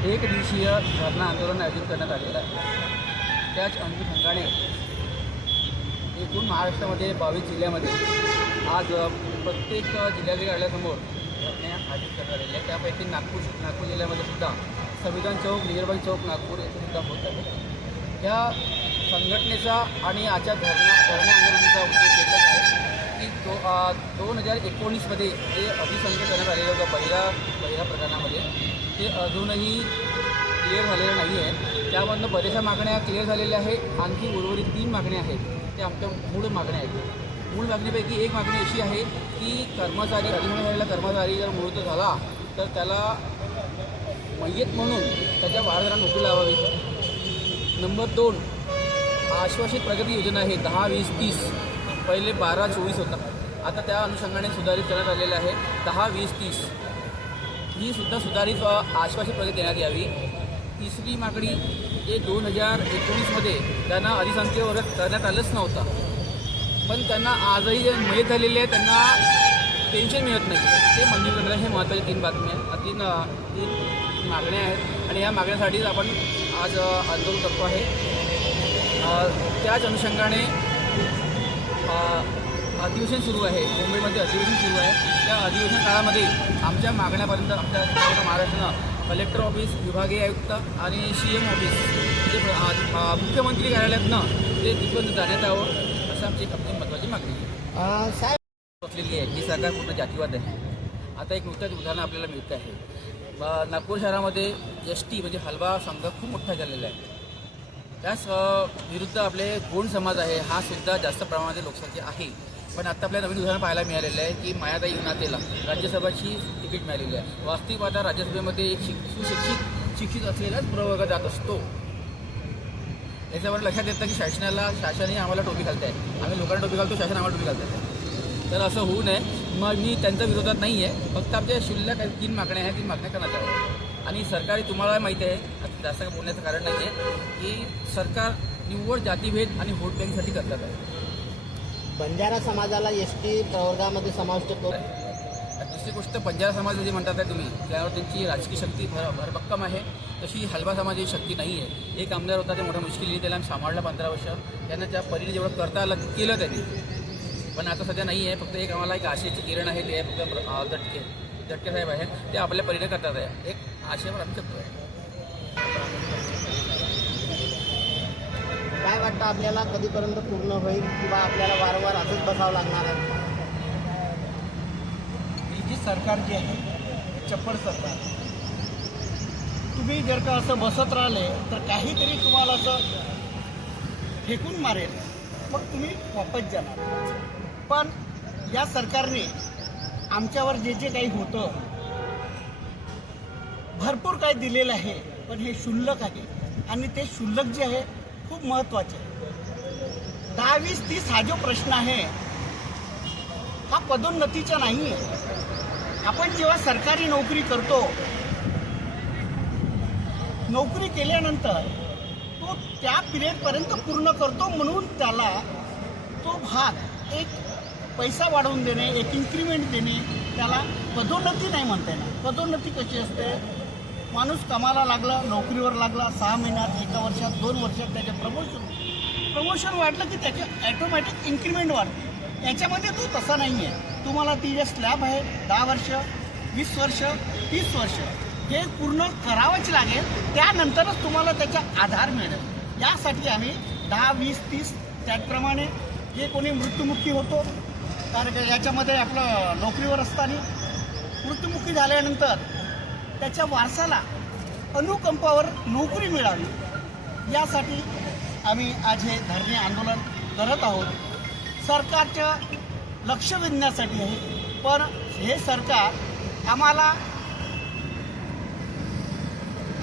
एक दिवसीय धरणं आंदोलन आयोजित करण्यात आलेलं आहे। त्याच अनुषंगाने एकूण महाराष्ट्रामध्ये 22 जिल्ह्यामध्ये आज प्रत्येक जिल्हाधिकारी कार्यालयासमोर धरणे आयोजित करण्यात आलेले आहे। त्यापैकी नागपूर जिल्ह्यामध्ये सुद्धा संविधान चौक, निजामाबाई चौक, नागपूर येथे सुद्धा होत आहे। या संघटनेचा आणि आजच्या धरणे आंदोलनाचा उद्देश एकच आहे की 2019मध्ये जे अभिसंख्य करण्यात आलेलं होतं पहिल्या प्रकरणामध्ये ते अजूनही क्लिअर झालेलं नाही आहे। त्यामधनं बऱ्याचशा मागण्या क्लिअर झालेल्या आहेत। आणखी उर्वरित 3 मागण्या आहेत, ते आमच्या मूळ मागण्या आहेत। मूळ मागणीपैकी एक मागणी अशी आहे की कर्मचारी, अधिनियम झालेला कर्मचारी जर मृत झाला तर त्याला मय्यत म्हणून त्याच्या वारसांना नोकरी लावावी। नंबर 2, आश्वासित प्रगती योजना आहे 10, 20, 30, पहिले 12, 24 होता, आता त्या अनुषंगाने सुधारित करण्यात आलेलं आहे 10, 20, 30 ही सुद्धा सुधारित आश्वासित प्रगती देण्यात यावी। तिसरी मागणी जे 2019मध्ये त्यांना अधिसंख्येवर करण्यात आलंच नव्हतं, पण त्यांना आजही जे मयत झालेले आहे त्यांना पेन्शन मिळत नाही, ते मंजूर करणं हे महत्त्वाचे 3 मागण्या आहेत आणि या मागण्यासाठीच आपण आज आंदोलन करतो आहे। त्याच अनुषंगाने अधिवेशन सुरू आहे, मुंबईमध्ये अधिवेशन सुरू आहे। त्या अधिवेशन काळामध्ये आमच्या मागण्यापर्यंत आमच्या महाराष्ट्रानं कलेक्टर ऑफिस, विभागीय आयुक्त आणि CM ऑफिस जे मुख्यमंत्री कार्यालयातनं ते तिथपर्यंत जाण्यात यावं असं आमची महत्त्वाची मागणी आहे। साहेब बसलेली आहे ही सरकार पूर्ण जातीवाद आहे। आता एक नुकतंच उदाहरण आपल्याला मिळतं आहे, नागपूर शहरामध्ये ST म्हणजे हलवा संघ खूप मोठा झालेला आहे। त्याच विरुद्ध आपले गोंड समाज आहे, हा सुद्धा जास्त प्रमाणात लोकसंख्या आहे। पण आता आपल्याला नवीन उदाहरण पाहायला मिळालेलं आहे की मायाताई युनातेला राज्यसभाची तिकीट मिळालेली आहे। वास्तविक आता राज्यसभेमध्ये एक शिक्षित असलेलाच प्रवर्ग जात असतो। याच्यावर लक्षात येतं की शासनाने आम्हाला टोपी घालत आहे, आम्ही लोकांना टोपी घालतो, शासन आम्हाला टोपी घालत आहे। तर असं होऊ नये। मग मी त्यांच्या विरोधात नाही आहे, फक्त आमच्या शिल्लक 3 मागण्या आहेत, 3 मागण्या करण्यात याव्या। आणि सरकारी तुम्हाला माहिती आहे, जास्त काय बोलण्याचं कारण नाही आहे की सरकार निव्वळ जातीभेद आणि व्होट बँकसाठी करतात आहे। बंजारा समाजाला ST प्रवर्गामध्ये समाविष्ट करू। दुसरी गोष्ट, बंजारा समाज जे म्हणतात आहे तुम्ही, त्यावर त्यांची राजकीय शक्ती भरभक्कम आहे, तशी हलवा समाजाची शक्ती नाही आहे। एक आमदार होता, ते मोठ्या मुश्किलीने त्याला सांभाळला 15 वर्ष, त्यांना त्या परीने जेवढं करता आलं केलं त्यांनी, पण आता सध्या नाही आहे। फक्त एक आम्हाला एक आशेची किरण आहे, ते फक्त दटके साहेब आहे, ते आपल्या परीने करतात आहे, एक आशेवर आम्ही शकतो आहे। काय वाटतं आपल्याला कधीपर्यंत पूर्ण होईल किंवा आपल्याला वारंवार असंच बसावं लागणार आहे? ही जी सरकार जी आहे चप्पल सरकार, तुम्ही जर का असं बसत राहिले तर काहीतरी तुम्हाला असं फेकून मारेल, मग तुम्ही वापस जाणार। पण या सरकारने आमच्यावर जे काही होतं भरपूर काही दिलेलं आहे, पण हे क्षुल्लक आहे आणि ते क्षुल्लक जे आहे खूप महत्त्वाचे आहे। 10, 20, 30 हा जो प्रश्न आहे हा पदोन्नतीचा नाही आहे। आपण जेव्हा सरकारी नोकरी करतो, नोकरी केल्यानंतर तो त्या पिरियडपर्यंत पूर्ण करतो, म्हणून त्याला तो भाग एक पैसा वाढवून देणे, एक इन्क्रीमेंट देणे, त्याला पदोन्नती नाही म्हणता येणार। पदोन्नती कशी असते, माणूस कामाला लागला, नोकरीवर लागला, 6 महिन्यात, 1 वर्षात, 2 वर्षात त्याचे प्रमोशन वाढलं की त्याचे ॲटोमॅटिक इन्क्रीमेंट वाढते। याच्यामध्ये तो तसा नाही आहे। तुम्हाला ती जे स्लॅब आहे 10 वर्ष, 20 वर्ष, 30 वर्ष हे पूर्ण करावंच लागेल, त्यानंतरच तुम्हाला त्याचा आधार मिळेल। यासाठी आम्ही 10, 20, 30 त्याचप्रमाणे जे कोणी मृत्युमुखी होतो, कारण याच्यामध्ये आपलं नोकरीवर असताना मृत्युमुखी झाल्यानंतर त्याच्या वारसाला अनुकंपावर नोकरी मिळावी, यासाठी आम्ही आज हे धरणे आंदोलन करत आहोत। सरकारचं लक्ष वेधण्यासाठी आहे, पण हे सरकार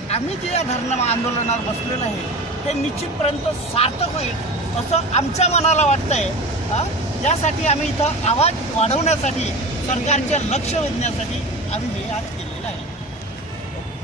आम्ही जे या धरणे आंदोलनावर बसलेलं आहे ते निश्चितपर्यंत सार्थक होईल असं आमच्या मनाला वाटतंय। यासाठी आम्ही इथं आवाज वाढवण्यासाठी, सरकारचे लक्ष वेधण्यासाठी आम्ही हे आज केलं।